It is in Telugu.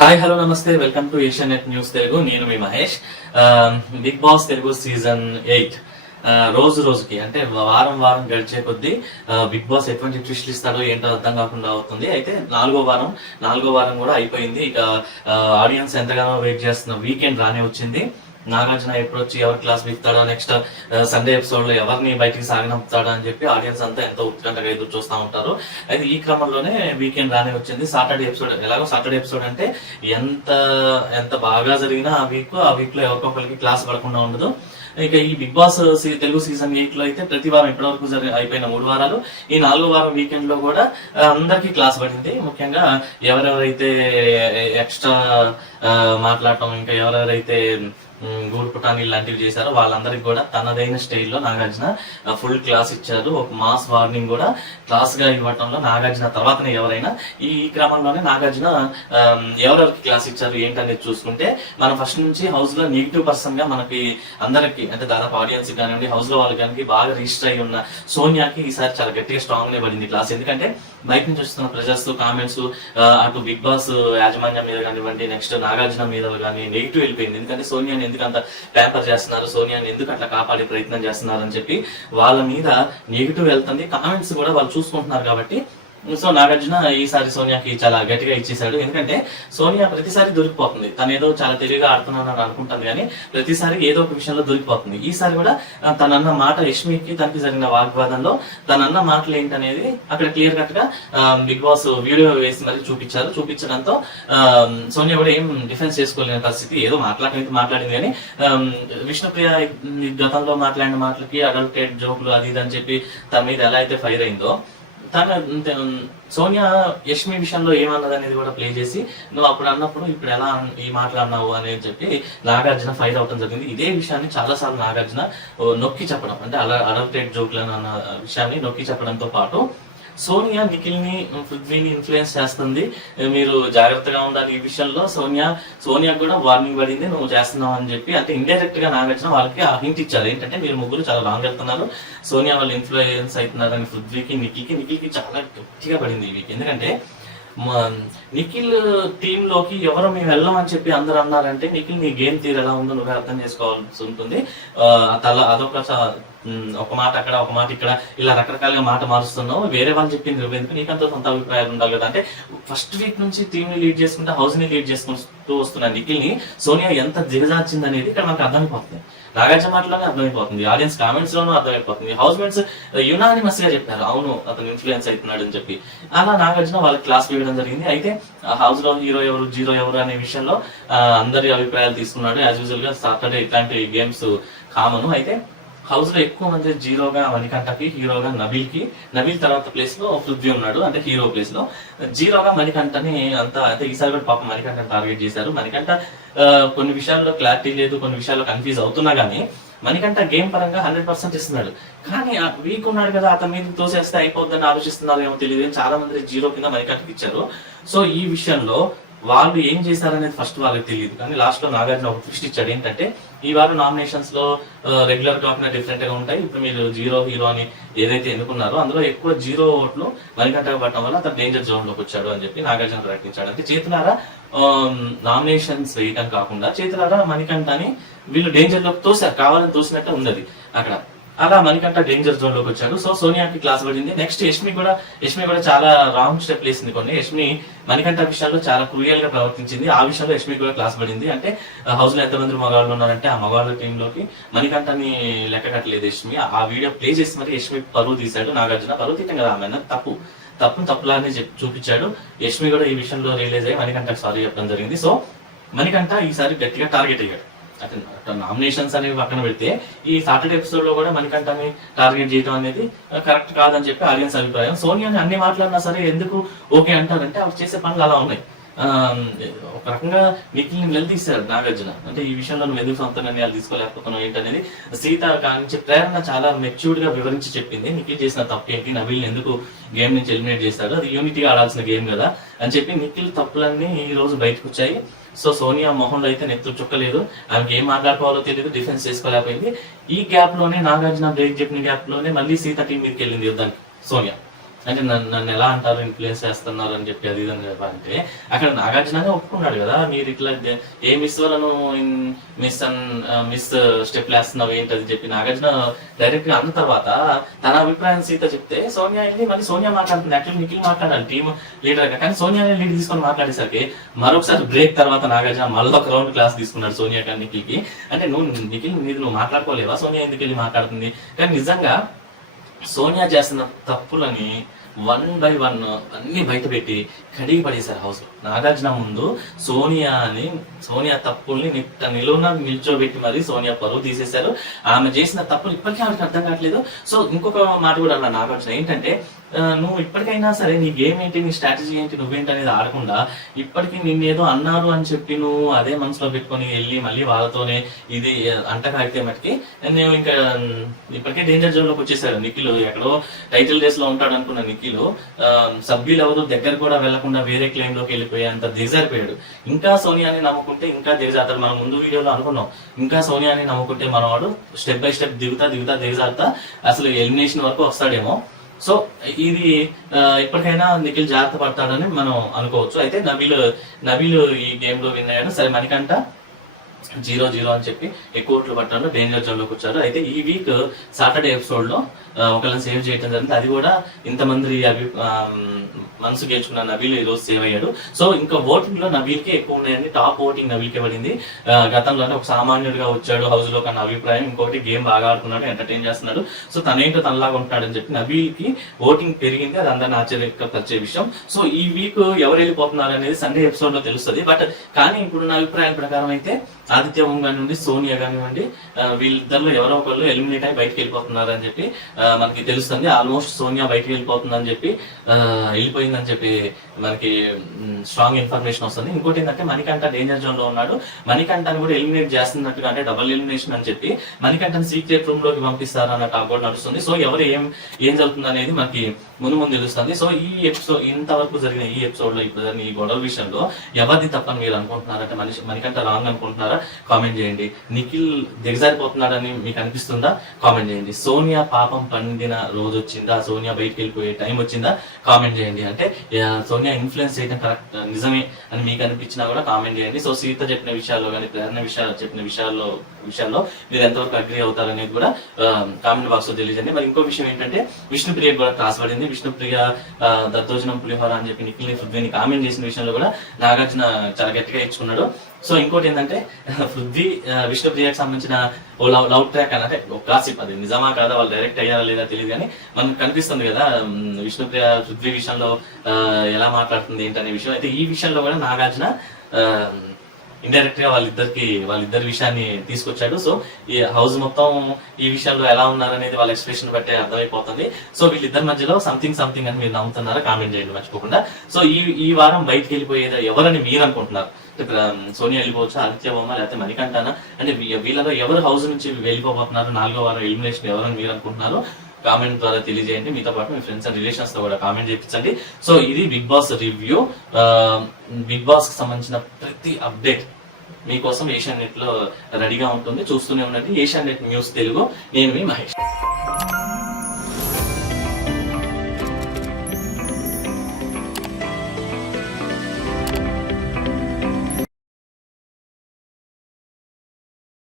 హాయ్ హలో నమస్తే. Welcome to Asian net news Telugu. నేను మీ Mahesh. Big boss Telugu season eight. రోజు రోజుకి అంటే వారం వారం గడిచే కొద్దీ బిగ్ బాస్ ఎటువంటి ట్విస్ట్లు ఇస్తాడో ఏంటో అర్థం కాకుండా అవుతుంది. అయితే నాలుగో వారం నాలుగో వారం కూడా అయిపోయింది. ఇక ఆడియన్స్ ఎంతగానో వెయిట్ చేస్తున్న వీకెండ్ రానే వచ్చింది. నాగార్జున ఎప్పుడు వచ్చి ఎవరు క్లాస్ బిగుతాడా నెక్స్ట్ సండే ఎపిసోడ్లో ఎవరిని బయటికి సాగనంపుతాడా అని చెప్పి ఆడియన్స్ అంతా ఎంతో ఉత్కంఠగా ఎదురు చూస్తూ ఉంటారు. అయితే ఈ క్రమంలోనే వీకెండ్ రానే వచ్చింది. సాటర్డే ఎపిసోడ్ ఎలాగో సాటర్డే ఎపిసోడ్ అంటే ఎంత ఎంత బాగా జరిగినా ఆ వీక్ ఆ వీక్లో ఎవరికొకరికి క్లాస్ పడకుండా ఉండదు. ఇక ఈ బిగ్ బాస్ uh, సీ- తెలుగు సీజన్ ఎయిట్లో అయితే ప్రతి వారం ఇప్పటివరకు జరిగి అయిపోయిన మూడు వారాలు. ఈ నాలుగో వారం వీకెండ్లో కూడా uh, అందరికీ క్లాస్ పడింది. ముఖ్యంగా ఎవరెవరైతే uh, ఎక్స్ట్రా మాట్లాడటం ఇంకా ఎవరెవరైతే ఉమ్, ఇలాంటివి చేశారో. వాళ్ళందరికీ కూడా తనదైన స్టైల్లో నాగార్జున ఫుల్ క్లాస్ ఇచ్చారు. ఒక మాస్ వార్నింగ్ కూడా క్లాస్గా ఇవ్వటంలో నాగార్జున తర్వాతనే ఎవరైనా ఈ క్రమంలోనే నాగార్జున ఎవరెవరికి క్లాస్ ఇచ్చారు ఏంటనేది చూసుకుంటే మనం ఫస్ట్ నుంచి హౌస్లో నెగిటివ్ పర్సన్గా మనకి అందరికి అంటే దాదాపు ఆడియన్స్ కానివ్వండి హౌస్లో వాళ్ళకి బాగా రిజిస్టర్ అయి ఉన్న సోనియాకి ఈసారి చాలా గట్టిగా స్ట్రాంగ్ నే పడింది క్లాస్ ఎందుకంటే బయట నుంచి వస్తున్న ప్రెజర్స్ కామెంట్స్ అటు బిగ్ బాస్ యాజమాన్యం మీద కానివ్వండి నెక్స్ట్ నాగార్జున మీద కానీ నెగిటివ్ వెళ్ళిపోయింది. ఎందుకంటే సోనియాని ఎందుకు అంత పేపర్ చేస్తున్నారు సోనియాని ఎందుకు అట్లా కాపాడే ప్రయత్నం చేస్తున్నారు అని చెప్పి వాళ్ళ మీద నెగిటివ్ వెళ్తుంది. కామెంట్స్ కూడా వాళ్ళు చూసుకుంటున్నారు కాబట్టి సో నాగార్జున ఈసారి సోనియాకి చాలా గట్టిగా ఇచ్చేశాడు. ఎందుకంటే సోనియా ప్రతిసారి దొరికిపోతుంది. తను ఏదో చాలా తెలివిగా ఆడుతున్నాను అని అనుకుంటుంది కానీ ప్రతిసారి ఏదో ఒక విషయంలో దొరికిపోతుంది. ఈసారి కూడా తనన్న మాట యష్మికి తనకి జరిగిన వాగ్వాదంలో తనన్న మాటలు ఏంటనేది అక్కడ క్లియర్ కట్గా బిగ్ బాస్ వీడియో వేసి మరి చూపించారు. చూపించడంతో సోనియా కూడా ఏం డిఫెన్స్ చేసుకోలేని పరిస్థితి. ఏదో మాట్లాడినది మాట్లాడింది కానీ విష్ణుప్రియ గతంలో మాట్లాడిన మాటలకి అడల్టెడ్ జోకులు అది ఇది అని చెప్పి తన మీద ఎలా అయితే ఫైర్ అయిందో దాంట్లో సోనియా యష్మి విషయంలో ఏమన్నది అనేది కూడా ప్లే చేసి నువ్వు అప్పుడు అన్నప్పుడు ఇప్పుడు ఎలా ఈ మాటలు అన్నావు అనేది చెప్పి నాగార్జున ఫైర్ అవటం జరిగింది. ఇదే విషయాన్ని చాలా సార్లు నాగార్జున నొక్కి చెప్పడం అంటే అలా అడల్టెడ్ జోక్లను అన్న విషయాన్ని నొక్కి చెప్పడంతో పాటు సోనియా నిఖిల్ని పృథ్వీని ఇన్ఫ్లుయెన్స్ చేస్తుంది మీరు జాగ్రత్తగా ఉండాలి ఈ విషయంలో. సోనియా సోనియా కూడా వార్నింగ్ పడింది నువ్వు చేస్తున్నావు అని చెప్పి. అంటే ఇండైరెక్ట్గా నాగార్జున వాళ్ళకి ఆ హింట్ ఇచ్చారు. ఏంటంటే మీరు ముగ్గురు చాలా రాంగ్ వెళ్తున్నారు. సోనియా వాళ్ళు ఇన్ఫ్లుయెన్స్ అవుతున్నారని పృథ్వీకి నిఖిల్కి నిఖిల్కి చాలా గట్టిగా పడింది ఈ వీక్ ఎందుకంటే నిఖిల్ టీమ్లోకి ఎవరు మేము వెళ్ళమని చెప్పి అందరు అన్నారంటే నిఖిల్ నీ గేమ్ తీరు ఎలా ఉందో నువ్వు అర్థం చేసుకోవాల్సి ఉంటుంది. తల అదొక ఒక మాట అక్కడ ఒక మాట ఇక్కడ ఇలా రకరకాలుగా మాట మారుస్తున్నావు. వేరే వాళ్ళు చెప్పింది ఎందుకు? నీకంత సొంత అభిప్రాయాలు ఉండాలి కదా. అంటే ఫస్ట్ వీక్ నుంచి టీమ్ని లీడ్ చేసుకుంటే హౌస్ని లీడ్ చేసుకుంటూ వస్తున్న నిఖిల్ని సోనియా ఎంత దిగజార్చింది అనేది ఇక్కడ మనకు అర్థమైపోతుంది. నాగార్జున మాటలోనే అర్థమైపోతుంది. ఆడియన్స్ కామెంట్స్ లోనూ అర్థమైపోతుంది. హౌస్ మేట్స్ యునానిమస్గా చెప్పారు. అవును అతను ఇన్ఫ్లుయెన్స్ అవుతున్నాడు అని చెప్పి. అలా నాగార్జున వాళ్ళకి క్లాస్ వేయడం జరిగింది. అయితే హౌస్లో హీరో ఎవరు జీరో ఎవరు అనే విషయంలో అందరి అభిప్రాయాలు తీసుకున్నాడు. యాజ్ యూజువల్గా సాటర్డే ఇట్లాంటి గేమ్స్ కామన్. అయితే హౌస్లో ఎక్కువ మంది జీరోగా మణికంఠకి హీరోగా నబీల్కి నబీల్ తర్వాత ప్లేస్లో పృథ్వీ ఉన్నాడు అంటే హీరో ప్లేస్లో జీరోగా మణికంఠని అంత అంటే ఈసారి కూడా పాప మణికంఠ టార్గెట్ చేశారు. మణికంఠ కొన్ని విషయాల్లో క్లారిటీ లేదు కొన్ని విషయాల్లో కన్ఫ్యూజ్ అవుతున్నా గానీ మణికంఠ గేమ్ పరంగా హండ్రెడ్ పర్సెంట్ ఇస్తున్నాడు కానీ వీక్ ఉన్నాడు కదా అతని మీద తోసేస్తే అయిపోద్దని ఆలోచిస్తున్నారు ఏమో తెలియదు. చాలా మంది జీరో కింద మణికంఠకి ఇచ్చారు. సో ఈ విషయంలో వాళ్ళు ఏం చేశారనేది ఫస్ట్ వాళ్ళకి తెలియదు కానీ లాస్ట్లో నాగార్జున ఒక ట్విస్ట్ ఇచ్చాడు. ఏంటంటే ఈ వారం నామినేషన్స్లో రెగ్యులర్ కాకుండా డిఫరెంట్గా ఉంటాయి. ఇప్పుడు మీరు జీరో హీరో అని ఏదైతే ఎన్నుకున్నారో అందులో ఎక్కువ జీరో ఓట్లు మణికంఠ పడటం వల్ల అతను డేంజర్ జోన్లోకి వచ్చాడు అని చెప్పి నాగార్జున ప్రకటించాడు. అంటే చేతులారా నామినేషన్స్ వేయటం కాకుండా చేతులారా మణికంఠని వీళ్ళు డేంజర్లోకి తోసారు కావాలని తోసినట్టే ఉన్నది అక్కడ. అలా మణికంఠ డేంజర్ జోన్లోకి వచ్చాడు. సో సోనియాకి క్లాస్ పడింది. నెక్స్ట్ యష్మి కూడా యష్మి కూడా చాలా రాంగ్ స్టెప్ వేసింది కొన్ని. యష్మి మణికంఠ విషయాల్లో చాలా క్రూయల్గా ప్రవర్తించింది. ఆ విషయంలో యష్మి కూడా క్లాస్ పడింది. అంటే హౌస్లో ఎంతమంది మగవాళ్ళు ఉన్నారంటే ఆ మగవాళ్ళ టీమ్లోకి మణికంఠని లెక్క కట్టలేదు యష్మి. ఆ వీడియో ప్లే చేసి మరి యష్మి పరువు తీశాడు. నాగార్జున పరువు తీయటం కదా ఆమె తప్పు. తప్పు తప్పులానే చెప్పి చూపించాడు. యష్మి కూడా ఈ విషయంలో రియలైజ్ అయ్యి మణికంఠకి సారీ చెప్పడం జరిగింది. సో మణికంఠ ఈసారి గట్టిగా టార్గెట్ అయ్యాడు. అతను నామినేషన్స్ అనేవి పక్కన పెడితే ఈ సాటర్డే ఎపిసోడ్లో కూడా మణికంఠని టార్గెట్ చేయడం అనేది కరెక్ట్ కాదని చెప్పి ఆడియన్స్ అభిప్రాయం. సోనియా అన్ని మాట్లాడినా సరే ఎందుకు ఓకే అంటారంటే అవి చేసే పనులు అలా ఉన్నాయి. ఒక రకంగా నిఖిల్ని నిలదీశారు నాగార్జున. అంటే ఈ విషయంలో నువ్వు ఎందుకు సొంత నిర్ణయాలు తీసుకోలేకపోతున్నావు ఏంటనేది సీత కానించి ప్రేరణ చాలా మెచ్యూర్డ్గా వివరించి చెప్పింది. నిఖిల్ చేసిన తప్పు ఏంటి నవీల్ ఎందుకు గేమ్ నుంచి ఎలిమినేట్ చేశారు? అది యూనిటీగా ఆడాల్సిన గేమ్ కదా అని చెప్పి నిఖిల్ తప్పులన్నీ ఈ రోజు బయటకు వచ్చాయి సో సోనియా మొహంలో అయితే నెత్తురు చుక్కలేదు. ఆమెకి ఏం మాట్లాడుకోవాలో తెలియదు డిఫెన్స్ చేసుకోలేకపోయింది. ఈ గ్యాప్లోనే నాగార్జున బ్రేక్ చెప్పిన గ్యాప్లోనే మళ్ళీ సీత టీం మీదకి వెళ్ళింది యుద్ధానికి. సోనియా. అంటే నన్ను నన్ను ఎలా అంటారు ఇన్ఫ్లుయెన్స్ చేస్తున్నారు అని చెప్పి అది ఇది అని చెప్పి అంటే అక్కడ నాగార్జుననే ఒప్పుకున్నాడు కదా మీరు ఇట్లా ఏ మిస్ వలను మిస్ అన్ మిస్ స్టెప్ వేస్తున్నావు ఏంటి అది చెప్పి నాగార్జున డైరెక్ట్గా అన్న తర్వాత తన అభిప్రాయం సీత చెప్తే సోనియా వెళ్ళి మళ్ళీ సోనియా మాట్లాడుతుంది. యాక్చువల్లీ నిఖిల్ మాట్లాడాలి టీమ్ లీడర్గా. కానీ సోనియా లీడ్ తీసుకొని మాట్లాడేసరికి మరొకసారి బ్రేక్ తర్వాత నాగార్జున మళ్ళీ ఒక రౌండ్ క్లాస్ తీసుకున్నాడు సోనియా కానీ నిఖిల్కి అంటే నువ్వు నిఖిల్ మీద నువ్వు మాట్లాడుకోలేవా? సోనియా ఎందుకు వెళ్ళి మాట్లాడుతుంది? కానీ నిజంగా సోనియా చేస్తున్న తప్పులని వన్ బై వన్ అన్ని బయట పెట్టి కడిగి పడేశారు హౌస్లో నాగార్జున ముందు సోనియాని సోనియా తప్పుల్ని నిట్ట నిలువున నిల్చోబెట్టి మరి సోనియా పరువు తీసేశారు. ఆమె చేసిన తప్పులు ఇప్పటికీ ఆమెకు అర్థం కావట్లేదు. సో ఇంకొక మాట కూడా అన్న నాగార్జున. ఏంటంటే నువ్వు ఇప్పటికైనా సరే నీ గేమ్ ఏంటి నీ స్ట్రాటజీ ఏంటి నువ్వేంటి అనేది ఆడకుండా ఇప్పటికీ నిన్ను ఏదో అన్నారు అని చెప్పి నువ్వు అదే మనసులో పెట్టుకొని వెళ్ళి మళ్ళీ వాళ్ళతోనే ఇది అంటకాడితే మటుకి నేను ఇంకా ఇప్పటికే డేంజర్ జోన్లోకి వచ్చేసారు నిఖిల్ ఎక్కడో టైటిల్ రేస్లో ఉంటాడు అనుకున్న నిఖిల్ సభ్యులు ఎవరు దగ్గర కూడా వెళ్ళకుండా వేరే క్లెయిమ్లోకి వెళ్ళిపోయేంత దిగజారిపోయాడు. ఇంకా సోనియాని నమ్ముకుంటే ఇంకా దిగజారుతాడు. మనం ముందు వీడియోలో అనుకున్నాం. ఇంకా సోనియాని నమ్ముకుంటే మనవాడు స్టెప్ బై స్టెప్ దిగుతా దిగుతా దిగజారుతా. అసలు ఎలిమినేషన్ వరకు వస్తాడేమో. సో ఇది ఆ, ఇప్పటికైనా నిఖిల్ జాగ్రత్త పడతాడని మనం అనుకోవచ్చు. అయితే నవీల్ నవీల్ ఈ గేమ్లో విన్ అయ్యాడు. సరే మనకంట జీరో జీరో అని చెప్పి ఎక్కువ ఓట్లు పట్టడంలో డేంజర్ జోన్లోకి వచ్చారు. అయితే ఈ వీక్ సాటర్డే ఎపిసోడ్లో ఒకళ్ళని సేవ్ చేయడం జరిగింది. అది కూడా ఇంతమంది అభి మనసు గెలుచుకున్న నబీల్ ఈ రోజు సేవ్ అయ్యాడు. సో ఇంకా ఓటింగ్లో నబీల్కే ఎక్కువ ఉన్నాయండి. టాప్ ఓటింగ్ నబీల్కే పడింది. ఆ, గతంలోనే ఒక సామాన్యుడిగా వచ్చాడు హౌస్లో కన్నా అభిప్రాయం. ఇంకోటి గేమ్ బాగా ఆడుతున్నాడు ఎంటర్టైన్ చేస్తున్నాడు. సో తనేంటో తనలాగా ఉంటాడని చెప్పి నబీల్కి ఓటింగ్ పెరిగింది. అది అందరిని ఆశ్చర్యపరిచే విషయం. సో ఈ వీక్ ఎవరు వెళ్ళిపోతున్నారు అనేది సండే ఎపిసోడ్లో తెలుస్తుంది. బట్ కానీ ఇప్పుడు నా అభిప్రాయం ప్రకారం అయితే ఆదిత్య ఓం కానివ్వండి సోనియా కానివ్వండి వీళ్ళిద్దరిలో ఎవరో ఒకళ్ళు ఎలిమినేట్ అయి బయటకు వెళ్ళిపోతున్నారు అని చెప్పి మనకి తెలుస్తుంది. ఆల్మోస్ట్ సోనియా బయటకు వెళ్ళిపోతుందని చెప్పి వెళ్ళిపోయిందని చెప్పి మనకి స్ట్రాంగ్ ఇన్ఫర్మేషన్ వస్తుంది. ఇంకోటి ఏంటంటే మణికంఠ డేంజర్ జోన్లో ఉన్నాడు. మణికంఠని కూడా ఎలిమినేట్ చేస్తున్నట్టుగా అంటే డబుల్ ఎలిమినేషన్ అని చెప్పి మణికంఠని సీక్రెట్ రూమ్లోకి పంపిస్తారు అన్న టాక్ కూడా నడుస్తుంది. సో ఎవరు ఏం ఏం జరుగుతుంది అనేది మనకి ముందు ముందు తెలుస్తుంది. సో ఈ ఎపిసోడ్ ఇంతవరకు జరిగిన ఈ ఎపిసోడ్లో ఇప్పుడు జరిగిన ఈ గొడవ విషయంలో ఎవరిది తప్పని మీరు అనుకుంటున్నారంటే మనిషి మణికంఠ రాంగ్ అనుకుంటున్నారా? కామెంట్ చేయండి. నిఖిల్ దిగజారిపోతున్నాడని మీకు అనిపిస్తుందా? కామెంట్ చేయండి. సోనియా పాపం పండిన రోజు వచ్చిందా? సోనియా బయటికి వెళ్ళిపోయే టైం వచ్చిందా? కామెంట్ చేయండి. అంటే సోనియా ఇన్ఫ్లుయెన్స్ చేయడం కరెక్ట్ నిజమే అని మీకు అనిపించినా కూడా కామెంట్ చేయండి. సో సీత చెప్పిన విషయాల్లో కానీ ప్రేరణ విషయాలు చెప్పిన విషయాల్లో విషయాల్లో మీరు ఎంతవరకు అగ్రి అవుతారనేది కూడా కామెంట్ బాక్స్లో తెలియజేయండి. మరి ఇంకో విషయం ఏంటంటే విష్ణుప్రియ కూడా క్రాస్ పడింది. విష్ణుప్రియ ఆ, దద్దోజనం పులిహోర అని చెప్పి నిఖిల్ని ఫుడ్ కామెంట్ చేసిన విషయంలో కూడా నాగార్జున చాలా గట్టిగా ఇచ్చుకున్నాడు సో ఇంకోటి ఏంటంటే పృథ్వీ విష్ణుప్రియకి సంబంధించిన ఓ లవ్ లవ్ ట్రాక్ అని అంటే ఒక కాసిప్ అది నిజమా కాదా వాళ్ళు డైరెక్ట్ అయ్యారా లేదా తెలియదు కానీ మనకు కనిపిస్తుంది కదా విష్ణుప్రియ పృథ్వీ విషయంలో ఎలా మాట్లాడుతుంది ఏంటనే విషయం. అయితే ఈ విషయంలో కూడా నాగార్జున ఇండైరెక్ట్గా వాళ్ళిద్దరికి వాళ్ళిద్దరి విషయాన్ని తీసుకొచ్చాడు. సో ఈ హౌస్ మొత్తం ఈ విషయంలో ఎలా ఉన్నారనేది వాళ్ళ ఎక్స్ప్రెషన్ బట్టే అర్థమైపోతుంది. సో వీళ్ళిద్దరి మధ్యలో సంథింగ్ సంథింగ్ అని మీరు నమ్ముతున్నారా? కామెంట్ చేయండి మర్చిపోకుండా. సో ఈ ఈ వారం బయటికి వెళ్ళిపోయేది ఎవరని మీరు అనుకుంటున్నారు? Um, సోనియా వెళ్ళిపోవచ్చు? ఆదిత్య బొమ్మ లేకపోతే మణికంఠానా? అంటే వీళ్ళలో ఎవరు హౌస్ నుంచి వెళ్ళిపోబోతున్నారు? నాలుగో వారం ఎలిమినేషన్ ఎవరని మీరు అనుకుంటున్నారు? కామెంట్ ద్వారా తెలియజేయండి. మీతో పాటు మీ ఫ్రెండ్స్ అండ్ రిలేషన్స్తో కూడా కామెంట్ చేయించండి సో ఇది బిగ్ బాస్ రివ్యూ. బిగ్ బాస్కి సంబంధించిన ప్రతి అప్డేట్ మీకోసం ఏషియన్ నెట్లో రెడీగా ఉంటుంది. చూస్తూనే ఉండండి. Asian net news Telugu. నేను మీ మహేష్.